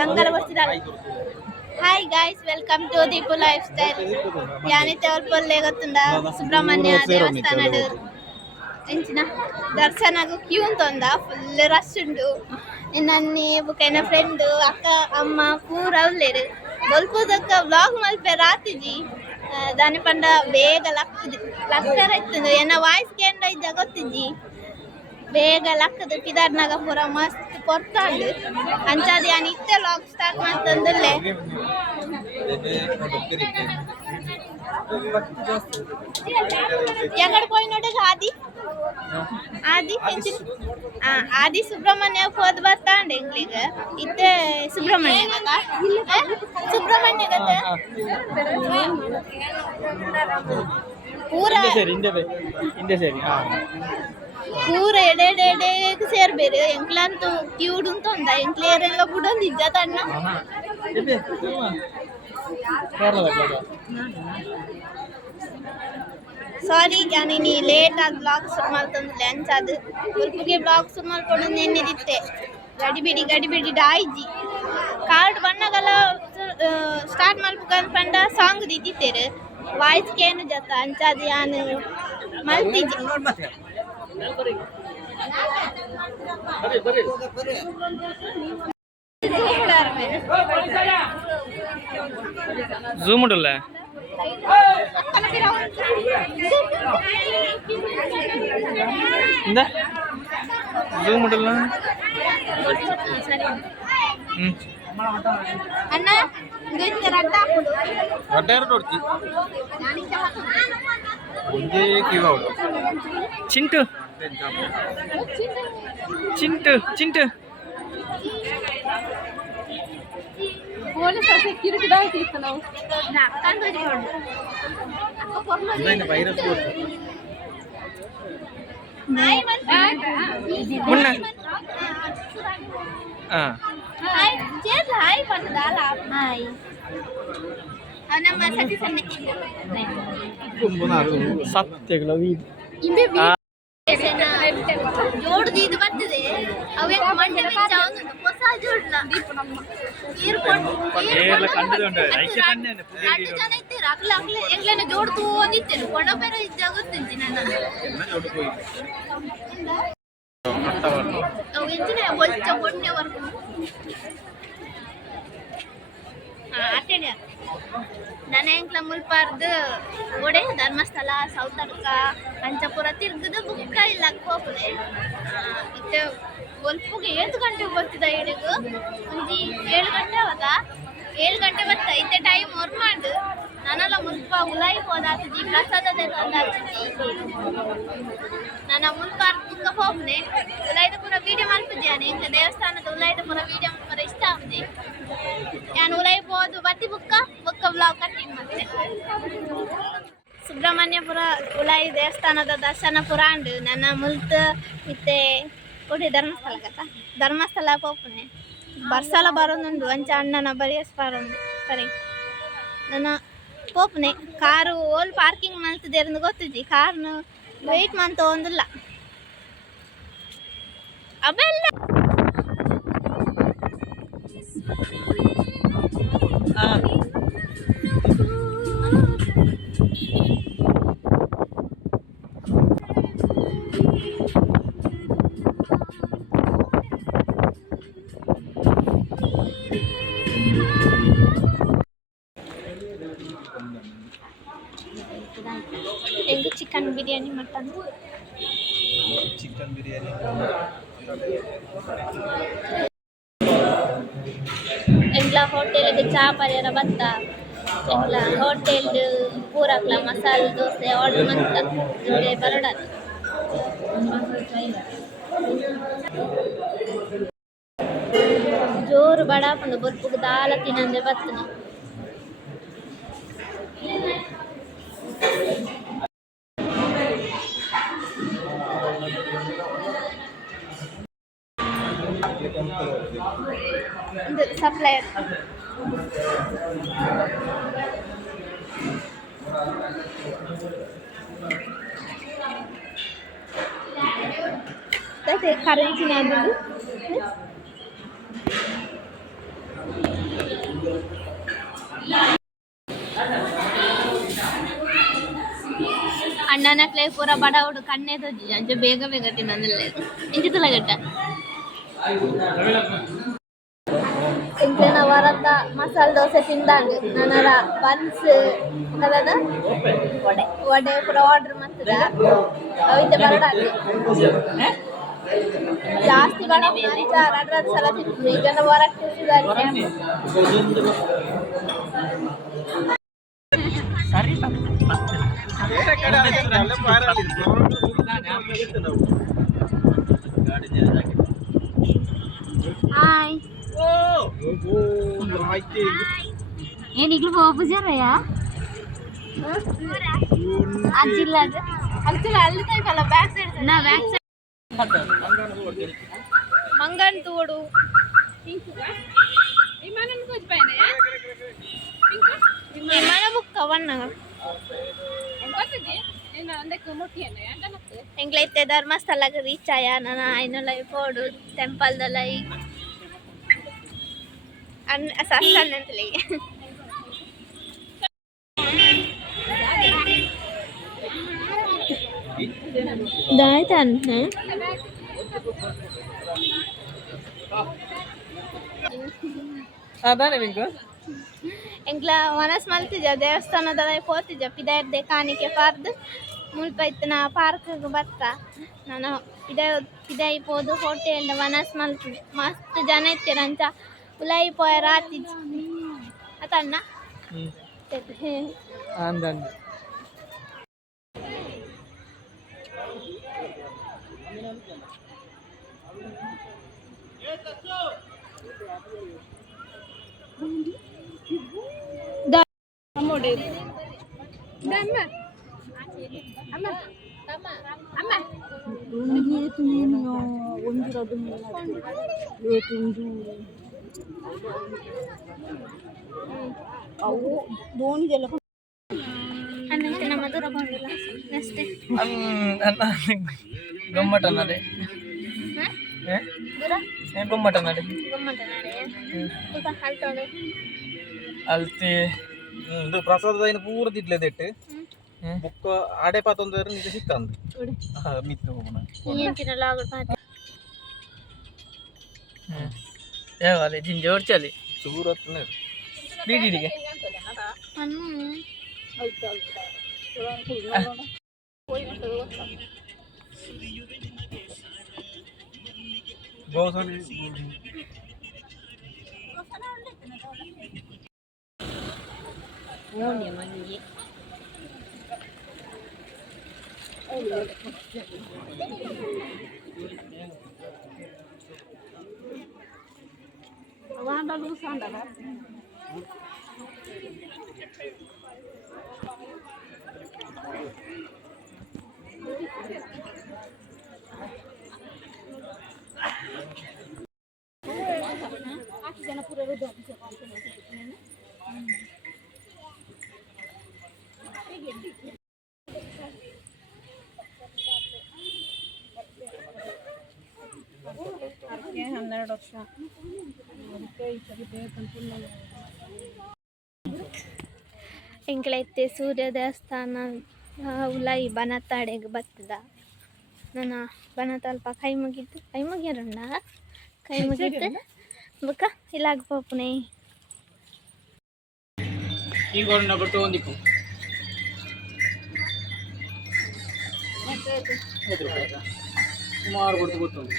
ಲಂಗಲ ಬರ್ತಿದ್ದಾರೆ. Hi guys, welcome to Deepu lifestyle. ಯಾನಿತ್ತೆ ಒಲ್ಪೊಲ್ಲೆ ಗೊತ್ತುಂಡ ಸುಬ್ರಹ್ಮಣ್ಯ ದೇವಸ್ಥಾನಡು ಎಂಚಿನ ದರ್ಶನಗೂ ಕ್ಯೂ ಉಂತೊಂದ ಫುಲ್ ರಶ್ ಉಂಡು. ನನ್ನಿ ಬುಕೈನ ಫ್ರೆಂಡ್ ಅಕ್ಕ ಅಮ್ಮ ಪೂರ ಉಲ್ಲೇರು ಬೊಲ್ಪುದಕ್ಕ ವ್ಲಾಗ್ ಮಲ್ಪೆ ರಾತಿಜಿ ದಾನಿ ಪಂಡ ಬೇಗ ಲಕ್ಕರ ಇತ್ತು ಎನ್ನ ವಾಯ್ಸ್ ಕೇಂದ್ರ ಇದ್ದ ಗೊತ್ತಿಜ್ಜಿ ಬೇಗ ಲಕ್ಕದು ಪಿದಾರ್ನಾಗ ಪೂರ ಮಸ್ತ್ ಕೊರ್ತಾಂಡು ಅಂಚಾದ ಯಾನ್ ಇತ್ತೆ ವ್ಲಾಗ್ ಸ್ಟಾರ್ಟ್ ಮಾಡ್ತಂದುಲ್ಲೆ. ಎಗಡೆ ಪೋಯಿ ನೋಡಿ ಆದಿ ಸುಬ್ರಹ್ಮಣ್ಯ ಹೋದ್ ಬರ್ತಾಂಡೆ ಎಂಗ್ಲಿಗ ಇತ್ತೆ ಸುಬ್ರಹ್ಮಣ್ಯ ಪೂರ ಎಡೆ ಸೇರ್ಬೇರು ಎಂಕ್ಲಂತೂ ಕ್ಯೂಡ್ ಉಂತೊಂದ ಎಂಕ್ಲೇರೆಲ್ಲ ಬುಡೊಂದು ಇಜ್ಜ ತಣ್ಣ ಸಾರಿ ಯಾನಿ ಲೇಟ್ ಆಗಿ ಬ್ಲಾಗ್ ಶುರು ಮಾಡ್ತಂದ್ರೆ ಅಂಚಾದ ಉಲ್ಪಿಗೆ ಬ್ಲಾಗ್ ಶುರು ಮಾಡ್ಕೊಂಡು ನೆನ್ನೆದಿತ್ತೆ ಗಡಿಬಿಡಿ ಡಾಯ್ಜಿ ಕಾರ್ಡ್ ಬಣ್ಣಗಲ ಸ್ಟಾರ್ಟ್ ಮಾಡ್ಬೇಕಂತ ಪಂಡ ಸಾಂಗ್ ದಿತ್ತೇರು ವಾಯ್ಸ್ ಕೇನು ಜತ ಅಂಚಾದ ಯಾನು ಮಲ್ತಿಜಿ ಝೂಮ್ ಉಂಟಲ್ಲ ಝೂಮ್ ಉಂಟಲ್ಲ ಅಣ್ಣ ಚಿಂಟು ಚಿಂಟು ಚಿಂಟು ಪೊಲೀಸ್ ಸೆಕ್ಯೂರಿಟಿ ದಾಯ್ತಿತ್ತು ನಾವು ಸತ್ಯಗಳ ಜೋಡ್ದು ಇದು ಬರ್ತದೆ ಅವೇ ಮಂಡ್ಯ ಹೊಸ ಜೋಡ್ಲ ಜನ ಇದ್ದೀರ ಎಂಗ್ಲೇನ ಜೋಡ್ತು ಅಂದಿತ್ತೇನು ಕೊಡಬೇರ ಇದ್ದಾಗುತ್ತಿಂತಿ ನನ್ನ ಅವು ಎಂಚಿನ ಹೊಲ್ಚ ಹೊಣ್ಣೆವರೆಗೂ ಅಟ್ಟೆನೆ ನನ್ನ ಎಂಕ್ಲ ಮುಲ್ಪಾರ್ದು ಗೋಡೆ ಧರ್ಮಸ್ಥಳ ಸೌತಡ್ಕ ಅಂಚಪುರ ತಿರ್ಗದು ಬುಕ್ಕ ಇಲ್ಲ ಹೋಗ್ಲೆ ಇತ್ತೆ ಒಲ್ಪುಗೆ 7 ಗಂಟೆಗೆ ಬರ್ತಿದ್ದ ಇಡೆಗು ಒಂಜಿ 7 ಗಂಟೆ ಅವತ್ತ 7 ಗಂಟೆ ಬರ್ತಾ ಇತ್ತೆ ಟೈಮ್ ಹೊರ್ಮಾಂಡು ನಾನೆಲ್ಲ ಮುಲ್ಪ ಉಲಾಯಿ ಹೋದಾತಜಿ ಪ್ರಸಾದದ ತಂದಾತಜಿ ನನ್ನ ಮುಲ್ಪಾರ್ದು ಬುಕ್ಕ ಹೋಗ್ನೆ ಉಲಾಯ್ದ ಪೂರ ವೀಡಿಯೋ ಮಾಡ್ತಿದ್ಯಾನೆ ಎಂಕ ದೇವಸ್ಥಾನದ ಉಲಾಯ್ದ ಪೂರ ವೀಡಿಯೋ ಪೂರ ಇಷ್ಟ ಆಗಿದೆ ನಾನು ಉಲಾಯಿ ಹೋದು ಬತ್ತಿ ಬುಕ್ಕ ವ್ಲಾಗ್ ಕಂಟಿನ್ಯೂ ಮಾಡ್ತೆ. ಸುಬ್ರಹ್ಮಣ್ಯಪುರ ಉಲಾಯಿ ದೇವಸ್ಥಾನದ ದರ್ಶನ ಪುರಾಂಡು ನನ್ನ ಮುಲ್ತ್ ಇತ್ತೆ ಕೊಡಿ ಧರ್ಮಸ್ಥಳ ಪೋಪುನೆ ಬರ್ಸಲ ಬರೋದುಂಡು ಅಂಚ ಅಣ್ಣನ ಬರಿಯಸ್ ಬರೋದು ಸರಿ ನನ್ನ ಪೋಪುನೆ ಕಾರು ಓಲ್ ಪಾರ್ಕಿಂಗ್ ಮಲ್ತದೇರಂದು ಗೊತ್ತಿದ್ದಿ ಕಾರ್ನು ವೆಯ್ಟ್ ಮಂತ ಒಂದಿಲ್ಲ ಅವೆಲ್ಲ ಎಂಗು ಚಿಕನ್ ಬಿರಿಯಾನಿ ಮಟನ್ ಎಂಗ್ಲ ಹೋಟೆಲ್ಗೆ ಚಾ ಪರ್ಯಾರ ಬತ್ತ ಎಂಗ್ಲ ಹೋಟೆಲ್ ಪೂರಕ್ಲ ಮಸಾಲೆ ದೋಸೆ ಆರ್ಡರ್ ಮಂತ ನಿಮಗೆ ಬರಡ ಜೋರು ಬಡಾಪಂಡು ಬೊಲ್ಪುಗು ದಾಲ ತಿನ್ನಂದೆ ಬತ್ತನೆ ಸಪ್ಲೈಯರ್ ಕರೆನ್ಸಿ ಅಣ್ಣನಕ್ಲೆ ಪೂರ ಬಡವಡು ಕಣ್ಣೆ ತೋಜಿ ಅಂಚೆ ಬೇಗ ಬೇಗ ತಿನ್ನೋದಿಲ್ಲ ಇಂಚಿ ತುಲಗಟ್ಟ ಇಂಚಿನ ವರತ್ತ ಮಸಾಲೆ ದೋಸೆ ತಿಂದಾಂಡು ನನರ ಬನ್ಸ್ ಕಲದ ವಡೆ ಪೂರ ಆರ್ಡರ್ ಮಾಡ್ತದ ಅವಿತೆ ಬರಡಾದು ಜಾಸ್ತಿ ಬಡ ಎರಡು ಸಲ ತಿಂತೀನಿ ಈಗ ಹೊರಕ್ಕೆ ಹಾಯ್ ಏನಿಗ್ಲು ಹೋಗ್ಬುಜಾರಯ್ಯ ಅಜ್ಜಿಲ್ಲ ಅಲ್ಲಿ ಅಲ್ಲಿದಲ್ಲ ಬ್ಯಾಕ್ ಸೈಡ್ ನಾ ಬ್ಯಾಕ್ ಸೈಡ್ ಮಂಗನ್ ತೋಡು ವಿಮಾನ ಬುಕ್ ಕವನ್ನ ಎಂಗ್ಲೈತೆ ಧರ್ಮಸ್ಥಳಕ್ಕೆ ರೀಚ್ ಆಯ ನಾನು ಐನೊಲ ಪೋಡು ಟೆಂಪಲ್ದಲ್ಲ ಸಸ್ತಂತಲೇ ದಾಯ್ತಾನ ಅದಾನೆ ನಿಂಗೆ ಎಂಗ್ಲ ಮನಸ್ ಮಲ್ತಿಜ ದೇವಸ್ಥಾನದ ಪೋತಿಜ ಪಿದಾಯರ್ದೆ ಕಾಣಿಕೆ ಪಾರ್ದು ಮುಲ್ಪ ಇತ್ತಿನ ಪಾರ್ಕ್ ಬತ್ತ ನಾನು ಪಿದಾಯಿ ಪೋದು ಹೋಟೆಲ್ ಮನಸ್ ಮಲ್ತು ಮಸ್ತ್ ಜನ ಇತ್ತಿರಂಚ ಉಲಾಯಿ ಪೋಯ ರಾತಿ ಅತಣ್ಣ ಅಂದಂದು ಮಧುರ ಬಂದಿಲ್ಲ ನೆಕ್ಸ್ಟ್ ಗಮ್ಮಟ ಅನ್ನದೆ ಗಮ್ಮಟ ಅನ್ನದೆ ಅಲ್ತಿ ಇದು ಪ್ರಸಾದ ಪೂರ ತಿಡ್ಲೆ ದೆಟ್ಟು ಬುಕ್ಕ ಆಡೆ ಪಾತೊಂದರ ನಿಜ ಸಿಕ್ಕಂದು ಮಿತ್ತು ಹೋಗೋಣ ಯಾವಲ್ಲಿ ಜಿಂಜೆ ಹೊಡ್ಚಲಿ ಚೂರತ್ನೆ ಬೀಡಿಗೆ ಗೋಸಲಿ ಎಂಕ್ಲೈತೆ ಸೂರ್ಯ ದೇವಸ್ಥಾನ ಉಲಾಯಿ ಬನತಾಡೆಗೆ ಬತ್ತದ ನನ್ನ ಬನತಲ್ಪ ಕೈ ಮುಗಿಯರುಂಡ ಕೈ ಮುಗಿತು ಬುಕ್ಕ ಇಲ್ಲಾಗ ಪೋಪುನೆ ಈಗ ಕೊಟ್ಟು ಒಂದಿಕ್ಕು ಸುಮಾರು ಕೊಟ್ಟು ಗೊತ್ತುಂಟು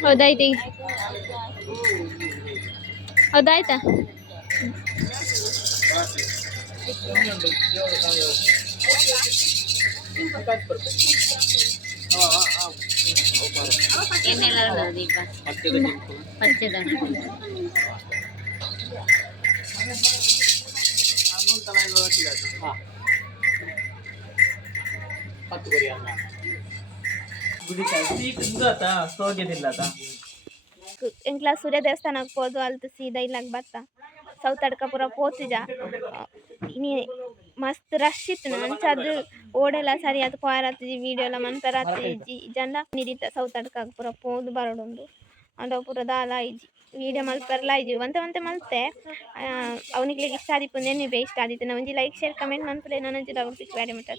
ಹೌದಾಯ್ತು ಹೌದಾಯ್ತಾ ಎಣ್ಣೆಲ್ಲ ದೀಪ ಪಚ್ಚದ ಎಂಕ್ಲ ಸೂರ್ಯ ದೇವಸ್ಥಾನಕ್ಕೆ ಹೋದು ಅಲ್ತು ಸೀದಾ ಇಲ್ಲಾಗ ಬತ್ತ ಸೌತಡ್ಕ ಪೂರ ಪೋತಿಜ ಇನಿ ಮಸ್ತ್ ರಶ್ ಇತ್ತು ಅಂಚದು ಓಡೆಲ್ಲ ಸರಿ ಅದು ಪೋಯರತ್ತಿ ವಿಡಿಯೋ ಎಲ್ಲ ಮನ್ಪೆರತ್ತಿ ಜನ ನಿರೀತ ಸೌತಡ್ಕ ಪೂರ ಪೋದು ಬರೋಡೊಂದು ಅಂಡ ಪೂರ ದಾಲ ಐಜಿ ವೀಡಿಯೋ ಮಲ್ಪರ್ಲ ಐಜಿ ಒಂತೆ ಮಲ್ತೆ ಅವನಿಗೆ ಇಷ್ಟ ಆದಿಪ್ಪು ನೆನೆ ಇಷ್ಟ ಆದಿತ್ತು ನಾವು ಒಂಜಿ ಲೈಕ್ ಶೇರ್ ಕಮೆಂಟ್ ಮನ್ಪುಲೆ ನಾನು ಒಂಜಿ ಪಿಕ್ ಬ್ಯಾಡಿ ಮುಟ್ಟ